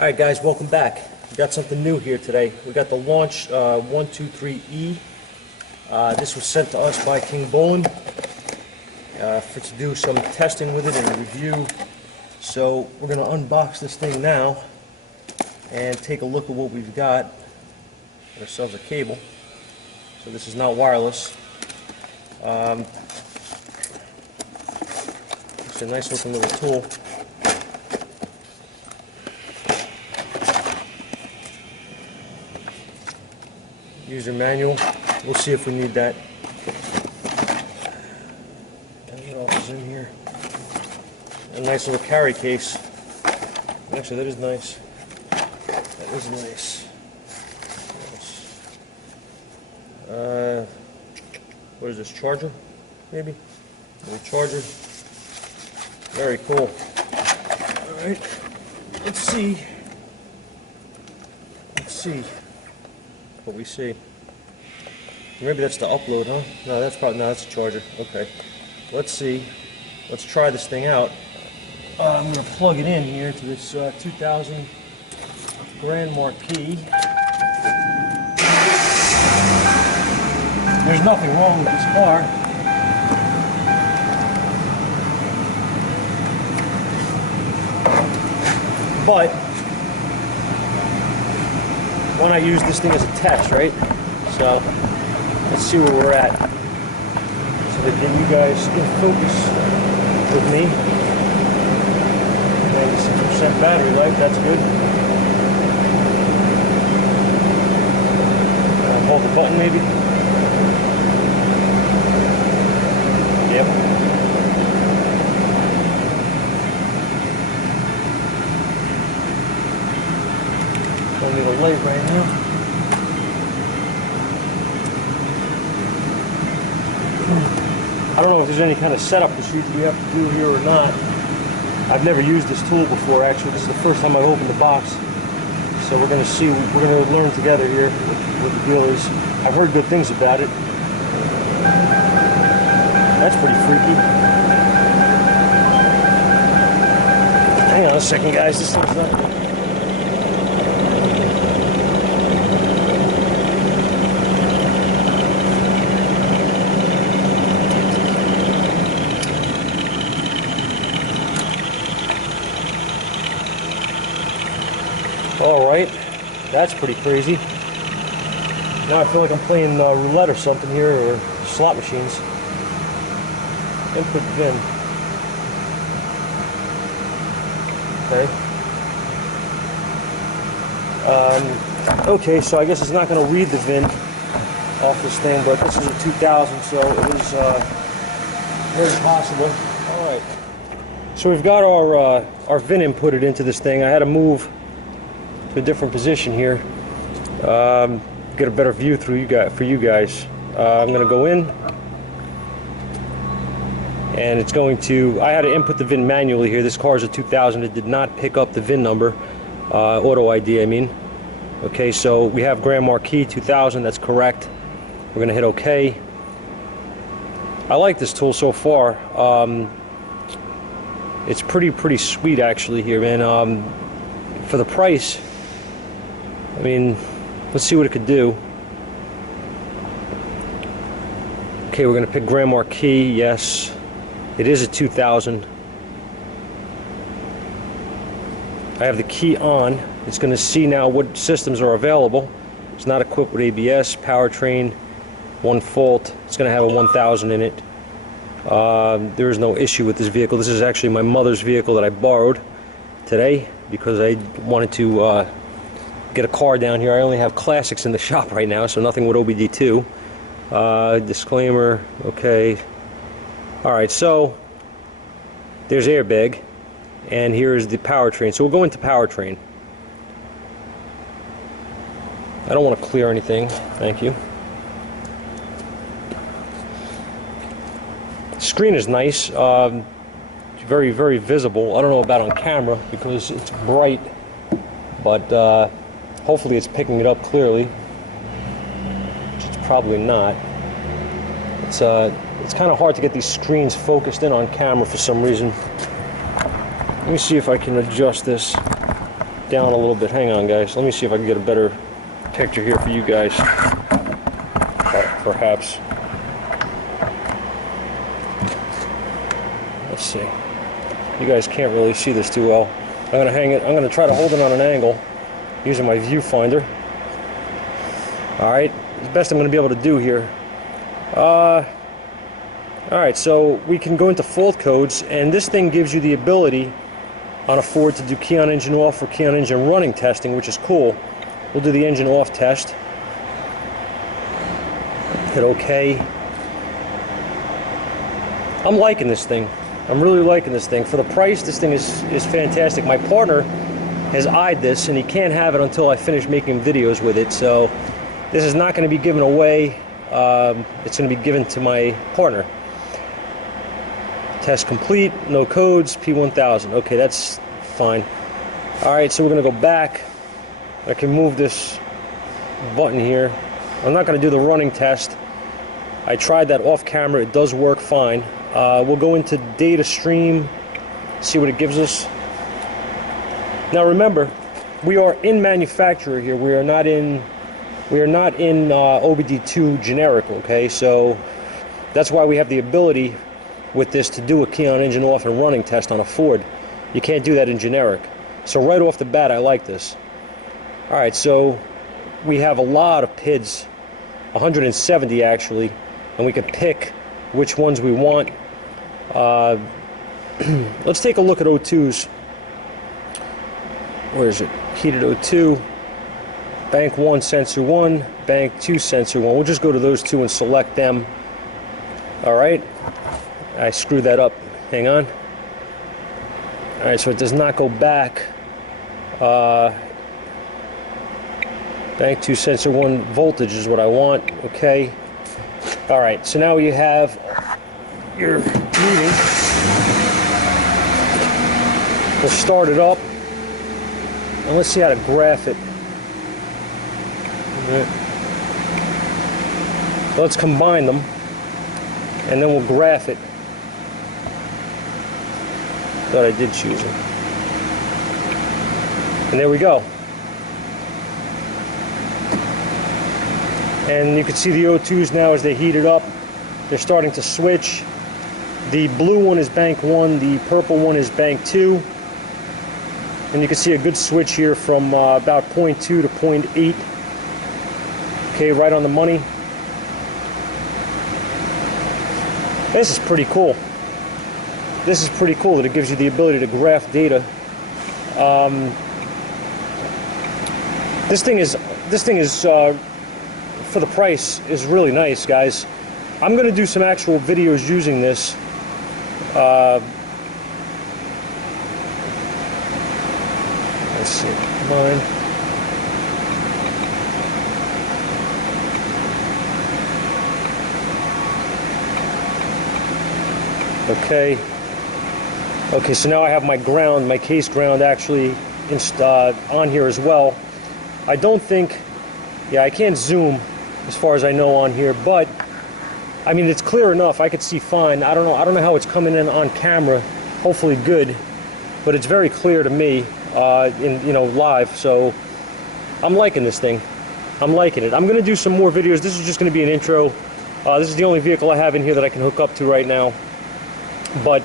Alright guys, welcome back. We got something new here today. We got the Launch 123E. This was sent to us by King Bolin to do some testing with it and a review. So we're going to unbox this thing now and take a look at what we've got. Get ourselves a cable. So this is not wireless. It's a nice looking little tool. User manual. We'll see if we need that. And what else is in here? A nice little carry case. Actually, that is nice. That is nice. What is this? Charger? Maybe? Little charger. Very cool. Alright. Let's see. Let's see what we see. Maybe that's the upload, huh? No, that's probably, no, that's a charger. Okay. Let's see. Let's try this thing out. I'm going to plug it in here to this 2000 Grand Marquis. There's nothing wrong with this car. But why not use this thing as a test, right? So let's see where we're at. So that then you guys can focus with me. 96% battery life, that's good. Hold the button maybe. Yep. Don't need a light right now. I don't know if there's any kind of setup procedure we have to do here or not. I've never used this tool before, actually. This is the first time I've opened the box. So we're going to see, we're going to learn together here what the deal is. I've heard good things about it. That's pretty freaky. Hang on a second, guys. This thing's not... Alright, that's pretty crazy. Now I feel like I'm playing roulette or something here, or slot machines. Input VIN. Okay. Okay, so I guess it's not going to read the VIN off this thing, but this is a 2000, so it is very possible. Alright. So we've got our VIN inputted into this thing. I had to move to a different position here. Get a better view through for you guys. I'm going to go in, and it's going to. I had to input the VIN manually here. This car is a 2000. It did not pick up the VIN number, auto ID. I mean. Okay, so we have Grand Marquis 2000. That's correct. We're going to hit OK. I like this tool so far. It's pretty sweet actually here, man. For the price. I mean, let's see what it could do. Okay, we're going to pick Grand Marquis. Yes, it is a 2000. I have the key on. It's going to see now what systems are available. It's not equipped with ABS, Powertrain, one fault. It's going to have a 1000 in it. There is no issue with this vehicle. This is actually my mother's vehicle that I borrowed today because I wanted to get a car down here. I only have classics in the shop right now, so nothing with OBD2. Disclaimer, okay. Alright, so there's airbag, and here is the powertrain. So we'll go into powertrain. I don't want to clear anything, thank you. The screen is nice, very, very visible. I don't know about on camera because it's bright, but hopefully it's picking it up clearly. It's probably not. It's kind of hard to get these screens focused in on camera for some reason. Let me see if I can adjust this. down a little bit. Hang on, guys. Let me see if I can get a better picture here for you guys. Perhaps. Let's see. You guys can't really see this too well. I'm going to hang it. I'm going to try to hold it on an angle using my viewfinder. All right. It's the best I'm going to be able to do here. All right. So we can go into fault codes, and this thing gives you the ability on a Ford to do key on engine off or key on engine running testing, which is cool. We'll do the engine off test. Hit OK. I'm liking this thing. I'm really liking this thing. For the price, this thing is fantastic. My partner has eyed this, and he can't have it until I finish making videos with it. So this is not going to be given away. It's going to be given to my partner. Test complete. No codes. P1000. Okay, that's fine. All right, so we're going to go back. I can move this button here. I'm not going to do the running test. I tried that off camera. It does work fine. We'll go into data stream, see what it gives us. Now remember, we are in manufacturer here. We are not in OBD2 generic. Okay, so that's why we have the ability with this to do a key on engine off and running test on a Ford. You can't do that in generic. So right off the bat, I like this. All right, so we have a lot of PIDs, 170 actually, and we can pick which ones we want. Let's take a look at O2s. Where is it? Heated O2, bank 1, sensor 1, bank 2, sensor 1. We'll just go to those two and select them. All right. I screwed that up. Hang on. All right, so it does not go back. Bank 2, sensor 1 voltage is what I want. Okay. All right, so now you have your meeting. We'll start it up. And let's see how to graph it. All right. So let's combine them. And then we'll graph it. Thought I did choose it. And there we go. And you can see the O2s now as they heat it up. They're starting to switch. The blue one is bank 1, the purple one is bank 2. And you can see a good switch here from about 0.2 to 0.8. Okay, right on the money. This is pretty cool. This is pretty cool that it gives you the ability to graph data. This thing is for the price is really nice, guys. I'm going to do some actual videos using this. Let's see, mine. Okay. Okay, so now I have my ground, my case ground actually on here as well. I don't think, yeah, I can't zoom as far as I know on here, but I mean it's clear enough. I could see fine. I don't know how it's coming in on camera. Hopefully good, but it's very clear to me in live. So I'm liking this thing. I'm liking it. I'm going to do some more videos. This is just going to be an intro. This is the only vehicle I have in here that I can hook up to right now. But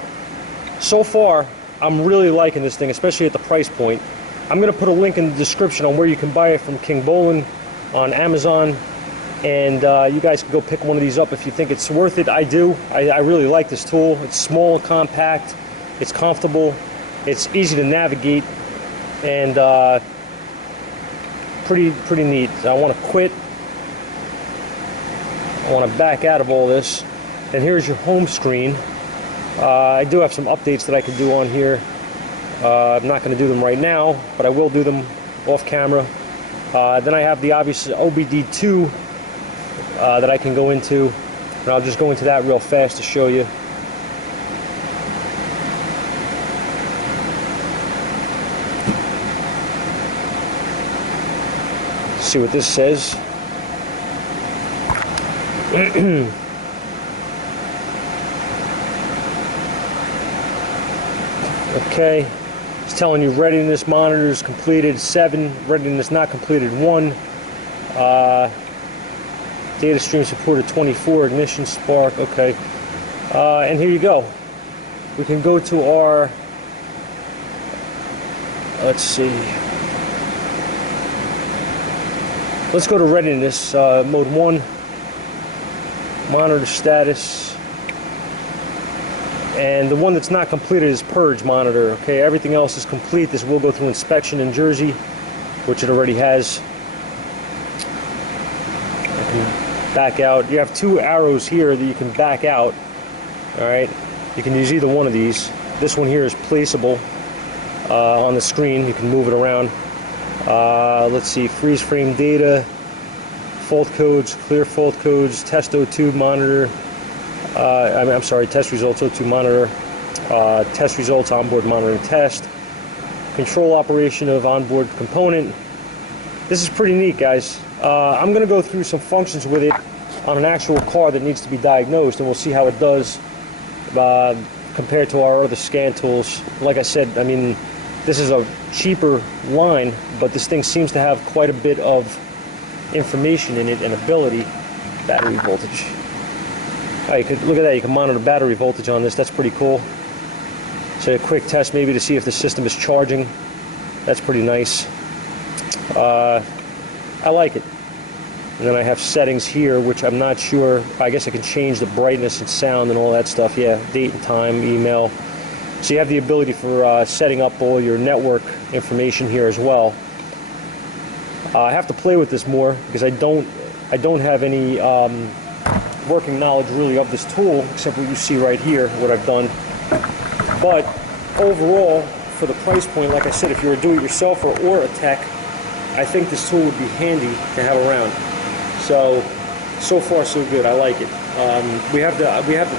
so far, I'm really liking this thing, especially at the price point. I'm going to put a link in the description on where you can buy it from King Bolin on Amazon. And you guys can go pick one of these up if you think it's worth it. I do. I really like this tool. It's small, compact, it's comfortable, it's easy to navigate, and pretty neat. I want to quit. I want to back out of all this. And here's your home screen. I do have some updates that I can do on here. I'm not going to do them right now, but I will do them off camera. Then I have the obvious OBD2 that I can go into, and I'll just go into that real fast to show you. See what this says. Okay, It's telling you readiness monitors completed 7, readiness not completed 1, data stream supported 24, ignition spark, okay. And here you go. We can go to our, let's see, let's go to readiness, mode 1, monitor status. And the one that's not completed is purge monitor. Okay, everything else is complete. This will go through inspection in Jersey, which it already has. I can back out. You have 2 arrows here that you can back out. All right, you can use either one of these. This one here is placeable on the screen. You can move it around. Let's see, freeze frame data, fault codes, clear fault codes, test O2 monitor. I'm sorry, test results, O2 monitor, test results, onboard monitoring test, control operation of onboard component. This is pretty neat, guys. I'm going to go through some functions with it on an actual car that needs to be diagnosed, and we'll see how it does compared to our other scan tools. Like I said, I mean, this is a cheaper line, but this thing seems to have quite a bit of information in it and ability. Battery voltage. Oh, you could look at that. You can monitor battery voltage on this. That's pretty cool. So a quick test maybe to see if the system is charging. That's pretty nice. I like it. And then I have settings here, which I'm not sure. I guess I can change the brightness and sound and all that stuff. Yeah, date and time, email. So you have the ability for setting up all your network information here as well. I have to play with this more because I don't have any working knowledge really of this tool, except what you see right here, what I've done. But overall, for the price point, like I said, if you're a do-it-yourselfer or a tech, I think this tool would be handy to have around. So far so good. I like it. We have the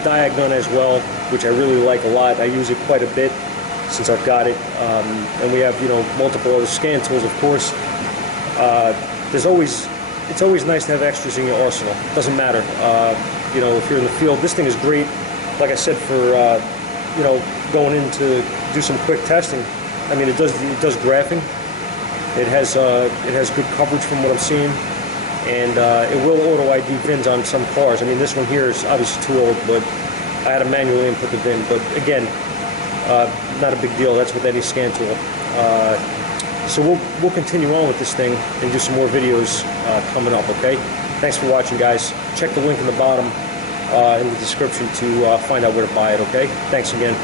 diag gun as well, which I really like a lot. I use it quite a bit since I've got it, and we have multiple other scan tools, of course. It's always nice to have extras in your arsenal. Doesn't matter, if you're in the field. This thing is great, like I said, for going in to do some quick testing. I mean, it does graphing. It has good coverage from what I'm seeing, and it will auto ID VINs on some cars. I mean, this one here is obviously too old, but I had to manually input the VIN. But again, not a big deal. That's with any scan tool. So we'll continue on with this thing and do some more videos coming up, okay? Thanks for watching, guys. Check the link in the bottom in the description to find out where to buy it, okay? Thanks again.